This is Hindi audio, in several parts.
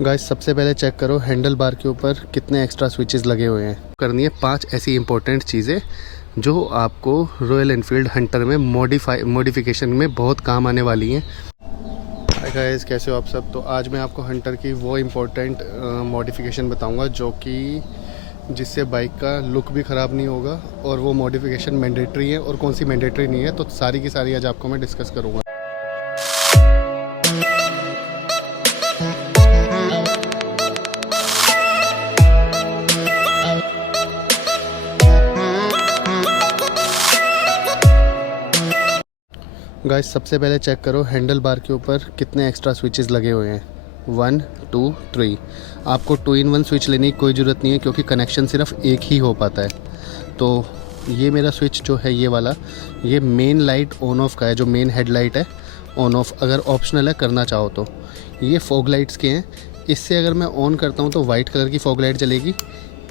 गाइस सबसे पहले चेक करो हैंडल बार के ऊपर कितने एक्स्ट्रा स्विचेस लगे हुए हैं। करनी है 5 ऐसी इंपॉर्टेंट चीज़ें जो आपको रॉयल एनफील्ड हंटर में मॉडिफिकेशन में बहुत काम आने वाली हैं। हाय गाइस, कैसे हो आप सब। तो आज मैं आपको हंटर की वो इम्पोर्टेंट मॉडिफिकेशन बताऊंगा जो कि जिससे बाइक का लुक भी ख़राब नहीं होगा, और वो मॉडिफिकेशन मैंडेटरी है और कौन सी मैंडेटरी नहीं है। तो सारी की सारी आज आपको मैं डिस्कस करूँगा। गाइस सबसे पहले चेक करो हैंडल बार के ऊपर कितने एक्स्ट्रा स्विचेस लगे हुए हैं। 1 2 3। आपको 2 in 1 स्विच लेने की कोई ज़रूरत नहीं है क्योंकि कनेक्शन सिर्फ एक ही हो पाता है। तो ये मेरा स्विच जो है ये वाला, ये मेन लाइट ऑन ऑफ का है, जो मेन हेडलाइट है ऑन ऑफ। अगर ऑप्शनल है करना चाहो तो ये फॉग लाइट्स के हैं। इससे अगर मैं ऑन करता हूँ तो वाइट कलर की फॉग लाइट जलेगी,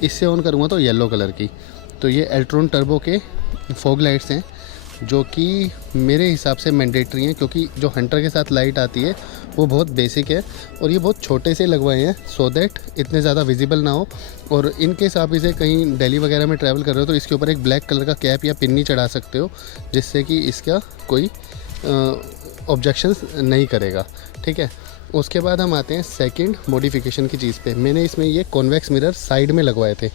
इससे ऑन करूँगा तो येलो कलर की। तो ये एल्ट्रॉन टर्बो के फॉग लाइट्स हैं जो कि मेरे हिसाब से मैंडेटरी हैं, क्योंकि जो हंटर के साथ लाइट आती है वो बहुत बेसिक है और ये बहुत छोटे से लगवाए हैं सो दैट इतने ज़्यादा विजिबल ना हो। और इनकेस आप इसे कहीं दिल्ली वगैरह में ट्रैवल कर रहे हो तो इसके ऊपर एक ब्लैक कलर का कैप या पिन्नी चढ़ा सकते हो, जिससे कि इसका कोई ऑब्जेक्शंस नहीं करेगा। ठीक है, उसके बाद हम आते हैं सेकंड मॉडिफिकेशन की चीज़ पे। मैंने इसमें ये कॉन्वेक्स मिरर साइड में लगवाए थे।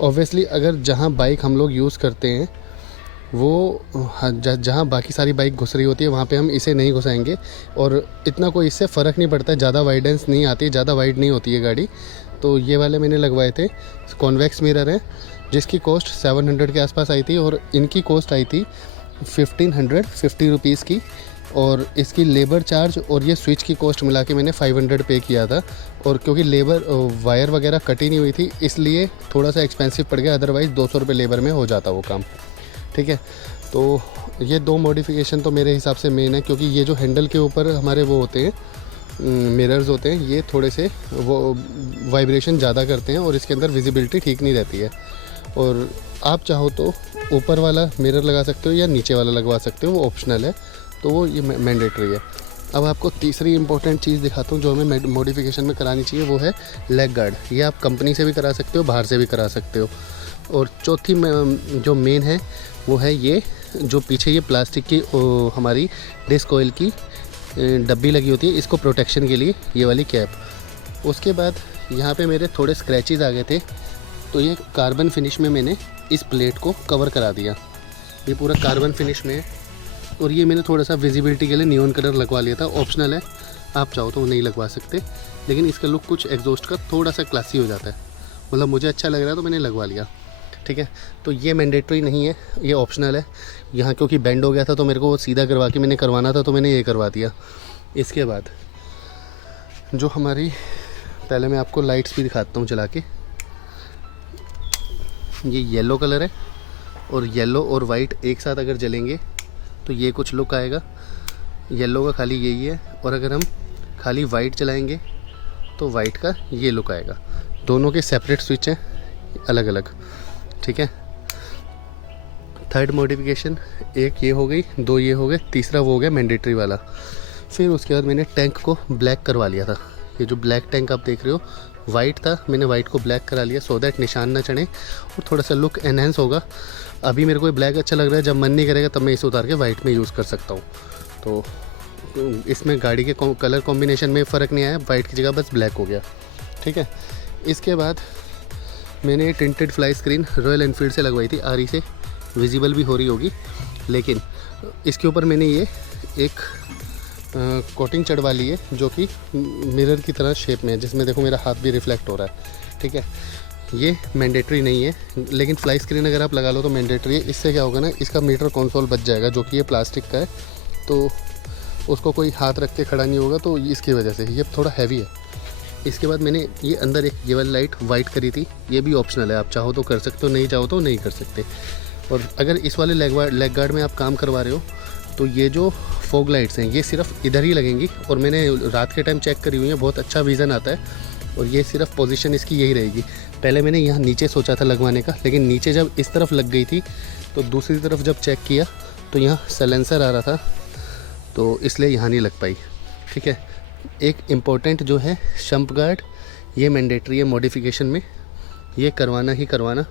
ऑब्वियसली अगर जहाँ बाइक हम लोग यूज़ करते हैं वो जहाँ बाकी सारी बाइक घुस रही होती है वहाँ पे हम इसे नहीं घुसाएंगे, और इतना कोई इससे फ़र्क नहीं पड़ता है, ज़्यादा वाइडेंस नहीं आती, ज़्यादा वाइड नहीं होती है गाड़ी। तो ये वाले मैंने लगवाए थे, कॉन्वेक्स मिरर हैं, जिसकी कॉस्ट 700 के आसपास आई थी, और इनकी कॉस्ट आई थी 1550 रुपीज़ की। और इसकी लेबर चार्ज और ये स्विच की कॉस्ट मिला के मैंने 500 पे किया था। और क्योंकि लेबर वायर वगैरह कटी नहीं हुई थी इसलिए थोड़ा सा एक्सपेंसिव पड़ गया, अदरवाइज़ 200 रुपये लेबर में हो जाता वो काम। ठीक है, तो ये 2 मॉडिफिकेशन तो मेरे हिसाब से मेन है, क्योंकि ये जो हैंडल के ऊपर हमारे वो होते हैं मिरर्स होते हैं, ये थोड़े से वो वाइब्रेशन ज़्यादा करते हैं और इसके अंदर विजिबिलिटी ठीक नहीं रहती है। और आप चाहो तो ऊपर वाला मिरर लगा सकते हो या नीचे वाला लगवा सकते हो, वो ऑप्शनल है, तो वो ये मैंडेटरी है। अब आपको तीसरी इंपॉर्टेंट चीज़ दिखाता हूँ जो हमें मॉडिफिकेशन में करानी चाहिए, वो है लेग गार्ड। ये आप कंपनी से भी करा सकते हो, बाहर से भी करा सकते हो। और चौथी जो मेन है वो है ये जो पीछे ये प्लास्टिक की हमारी डिस्क ऑयल की डब्बी लगी होती है, इसको प्रोटेक्शन के लिए ये वाली कैप। उसके बाद यहाँ पे मेरे थोड़े स्क्रैचेस आ गए थे, तो ये कार्बन फिनिश में मैंने इस प्लेट को कवर करा दिया। ये पूरा कार्बन फिनिश में है, और ये मैंने थोड़ा सा विजिबिलिटी के लिए नियॉन कलर लगवा लिया था, ऑप्शनल है, आप चाहो तो नहीं लगवा सकते, लेकिन इसका लुक कुछ एग्जॉस्ट का थोड़ा सा क्लासी हो जाता है। मतलब मुझे अच्छा लग रहा है तो मैंने लगवा लिया। ठीक है, तो ये मैंडेटरी नहीं है, ये ऑप्शनल है। यहाँ क्योंकि बेंड हो गया था तो मेरे को वो सीधा करवा के मैंने करवाना था, तो मैंने ये करवा दिया। इसके बाद जो हमारी, पहले मैं आपको लाइट्स भी दिखाता हूँ चला के। ये येलो कलर है, और येलो और वाइट एक साथ अगर जलेंगे तो ये कुछ लुक आएगा। येलो का खाली यही है, और अगर हम खाली वाइट चलाएँगे तो वाइट का ये लुक आएगा। दोनों के सेपरेट स्विच हैं, अलग अलग। ठीक है, थर्ड मॉडिफिकेशन एक ये हो गई, 2 ये हो गए, तीसरा वो हो गया मैंडेटरी वाला। फिर उसके बाद मैंने टैंक को ब्लैक करवा लिया था। ये जो ब्लैक टैंक आप देख रहे हो वाइट था, मैंने वाइट को ब्लैक करा लिया सो दैट निशान ना चढ़े और थोड़ा सा लुक एनहेंस होगा। अभी मेरे को ब्लैक अच्छा लग रहा है, जब मन नहीं करेगा तब मैं इसे उतार के वाइट में यूज़ कर सकता हूँ। तो इसमें गाड़ी के कलर कॉम्बिनेशन में फ़र्क नहीं आया, वाइट की जगह बस ब्लैक हो गया। ठीक है, इसके बाद मैंने tinted fly screen royal Enfield से लगवाई थी, आरी से, विजिबल भी हो रही होगी, लेकिन इसके ऊपर मैंने ये एक कोटिंग चढ़वा ली है जो कि मिरर की तरह शेप में है, जिसमें देखो मेरा हाथ भी रिफ्लेक्ट हो रहा है। ठीक है, ये मैंडेटरी नहीं है, लेकिन फ्लाई स्क्रीन अगर आप लगा लो तो मैंडेटरी है। इससे क्या होगा ना, इसका मीटर कंसोल बच जाएगा, जो कि ये प्लास्टिक का है, तो उसको कोई हाथ रख के खड़ा नहीं होगा, तो इसकी वजह से ये थोड़ा हैवी है। इसके बाद मैंने ये अंदर एक ये वाली लाइट वाइट करी थी, ये भी ऑप्शनल है, आप चाहो तो कर सकते हो, नहीं चाहो तो नहीं कर सकते। और अगर इस वाले लेग गार्ड में आप काम करवा रहे हो तो ये जो फॉग लाइट्स हैं ये सिर्फ इधर ही लगेंगी, और मैंने रात के टाइम चेक करी हुई है, बहुत अच्छा विज़न आता है, और ये सिर्फ पोजीशन इसकी यही रहेगी। पहले मैंने यहाँ नीचे सोचा था लगवाने का, लेकिन नीचे जब इस तरफ लग गई थी तो दूसरी तरफ जब चेक किया तो यहाँ साइलेंसर आ रहा था, तो इसलिए यहाँ नहीं लग पाई। ठीक है, एक इम्पोर्टेंट जो है शंप गार्ड, ये मैंडेटरी है मॉडिफिकेशन में, ये करवाना ही करवाना।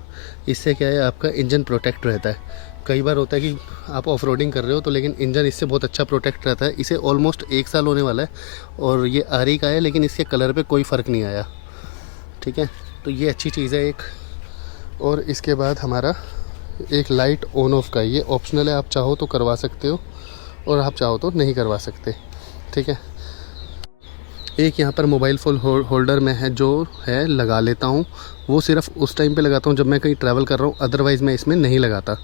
इससे क्या है, आपका इंजन प्रोटेक्ट रहता है। कई बार होता है कि आप ऑफ रोडिंग कर रहे हो तो लेकिन इंजन इससे बहुत अच्छा प्रोटेक्ट रहता है। इसे ऑलमोस्ट 1 साल होने वाला है और ये आरी का है, लेकिन इसके कलर पे कोई फ़र्क नहीं आया। ठीक है, तो ये अच्छी चीज़ है एक। और इसके बाद हमारा एक लाइट ऑन ऑफ का, ये ऑप्शनल है, आप चाहो तो करवा सकते हो और आप चाहो तो नहीं करवा सकते। ठीक है, एक यहाँ पर मोबाइल फ़ोन होल्डर में है जो है लगा लेता हूँ, वो सिर्फ उस टाइम पे लगाता हूँ जब मैं कहीं ट्रैवल कर रहा हूँ, अदरवाइज़ मैं इसमें नहीं लगाता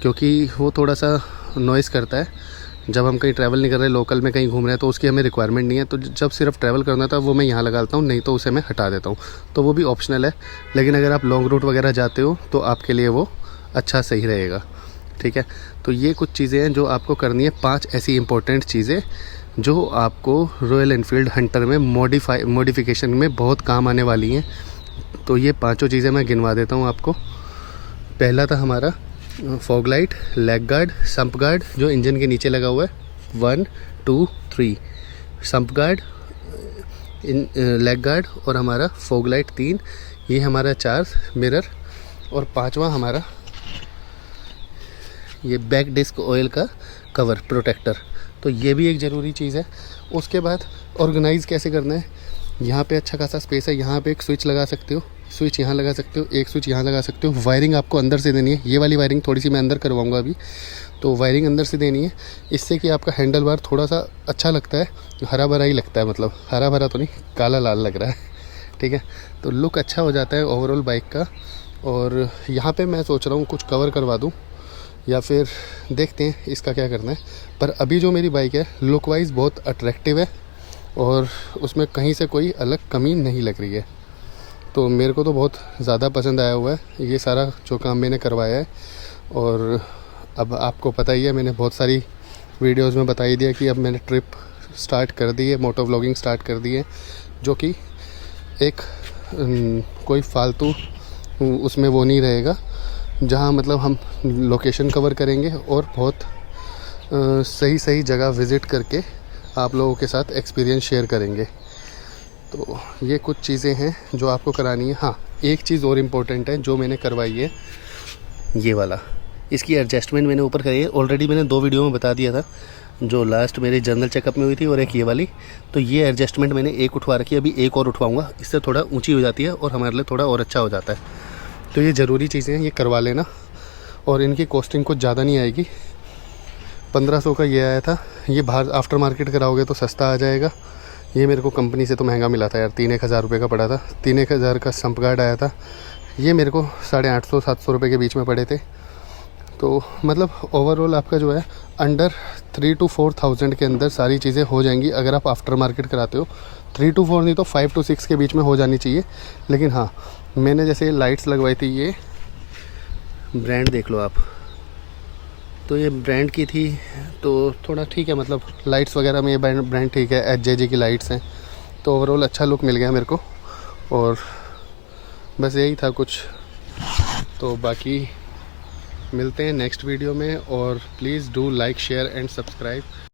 क्योंकि वो थोड़ा सा नॉइज़ करता है। जब हम कहीं ट्रैवल नहीं कर रहे, लोकल में कहीं घूम रहे हैं तो उसकी हमें रिक्वायरमेंट नहीं है, तो जब सिर्फ ट्रैवल करना था वो मैं यहाँ लगा लेता हूँ, नहीं तो उसे मैं हटा देता हूँ। तो वो भी ऑप्शनल है, लेकिन अगर आप लॉन्ग रूट वगैरह जाते हो तो आपके लिए वो अच्छा सही रहेगा। ठीक है, तो ये कुछ चीज़ें हैं जो आपको करनी है, 5 ऐसी इंपॉर्टेंट चीज़ें जो आपको रॉयल एनफील्ड हंटर में मॉडिफिकेशन में बहुत काम आने वाली हैं। तो ये 5 चीज़ें मैं गिनवा देता हूँ आपको। पहला था हमारा fog light, leg guard, sump guard जो इंजन के नीचे लगा हुआ है, 1 2 3 सम्प गार्ड, लेग गार्ड और हमारा फॉग लाइट 3, ये हमारा 4 मिरर, और 5वां हमारा ये बैक डिस्क ऑयल का कवर प्रोटेक्टर। तो ये भी एक ज़रूरी चीज़ है। उसके बाद ऑर्गेनाइज़ कैसे करना है, यहाँ पे अच्छा खासा स्पेस है, यहाँ पे एक स्विच लगा सकते हो, स्विच यहाँ लगा सकते हो, एक स्विच यहाँ लगा सकते हो। वायरिंग आपको अंदर से देनी है, ये वाली वायरिंग थोड़ी सी मैं अंदर करवाऊँगा अभी, तो वायरिंग अंदर से देनी है। इससे कि आपका हैंडल बार थोड़ा सा अच्छा लगता है, हरा भरा ही लगता है, मतलब हरा भरा तो नहीं, काला लाल लग रहा है। ठीक है, तो लुक अच्छा हो जाता है ओवरऑल बाइक का। और यहाँ पे मैं सोच रहा हूँ कुछ कवर करवा दूँ या फिर देखते हैं इसका क्या करना है। पर अभी जो मेरी बाइक है लुक वाइज बहुत अट्रैक्टिव है और उसमें कहीं से कोई अलग कमी नहीं लग रही है, तो मेरे को तो बहुत ज़्यादा पसंद आया हुआ है ये सारा जो काम मैंने करवाया है। और अब आपको पता ही है, मैंने बहुत सारी वीडियोस में बता ही दिया कि अब मैंने ट्रिप स्टार्ट कर दी है, मोटो व्लॉगिंग स्टार्ट कर दी है, जो कि एक कोई फालतू उसमें वो नहीं रहेगा, जहाँ मतलब हम लोकेशन कवर करेंगे और बहुत सही सही जगह विज़िट करके आप लोगों के साथ एक्सपीरियंस शेयर करेंगे। तो ये कुछ चीज़ें हैं जो आपको करानी है। हाँ, एक चीज़ और इम्पोर्टेंट है जो मैंने करवाई है, ये वाला, इसकी एडजस्टमेंट मैंने ऊपर करी है। ऑलरेडी मैंने 2 वीडियो में बता दिया था, जो लास्ट मेरे जनरल चेकअप में हुई थी और एक ये वाली। तो ये एडजस्टमेंट मैंने एक उठवा रखी है, अभी एक और उठवाऊँगा, इससे थोड़ा ऊँची हो जाती है और हमारे लिए थोड़ा और अच्छा हो जाता है। तो ये ज़रूरी चीज़ें हैं, ये करवा लेना। और इनकी कॉस्टिंग कुछ ज़्यादा नहीं आएगी, 1500 का ये आया था, ये बाहर आफ्टर मार्केट कराओगे तो सस्ता आ जाएगा। ये मेरे को कंपनी से तो महंगा मिला था यार, 3-1 हज़ार रुपये का पड़ा था। 3-1 हज़ार का सम्प गार्ड आया था, ये मेरे को 850-700 रुपये के बीच में पड़े थे। तो मतलब ओवरऑल आपका जो है अंडर 3 to 4,000 के अंदर सारी चीज़ें हो जाएंगी अगर आप आफ्टर मार्केट कराते हो। 3 to 4 नहीं तो 5 to 6 के बीच में हो जानी चाहिए। लेकिन हाँ, मैंने जैसे लाइट्स लगवाई थी, ये ब्रांड देख लो आप, तो ये ब्रांड की थी, तो थोड़ा ठीक है, मतलब लाइट्स वगैरह में ये ब्रांड ठीक है, HJG की लाइट्स हैं, तो ओवरऑल अच्छा लुक मिल गया मेरे को। और बस यही था कुछ, तो बाकी मिलते हैं नेक्स्ट वीडियो में। और please do like, share and subscribe.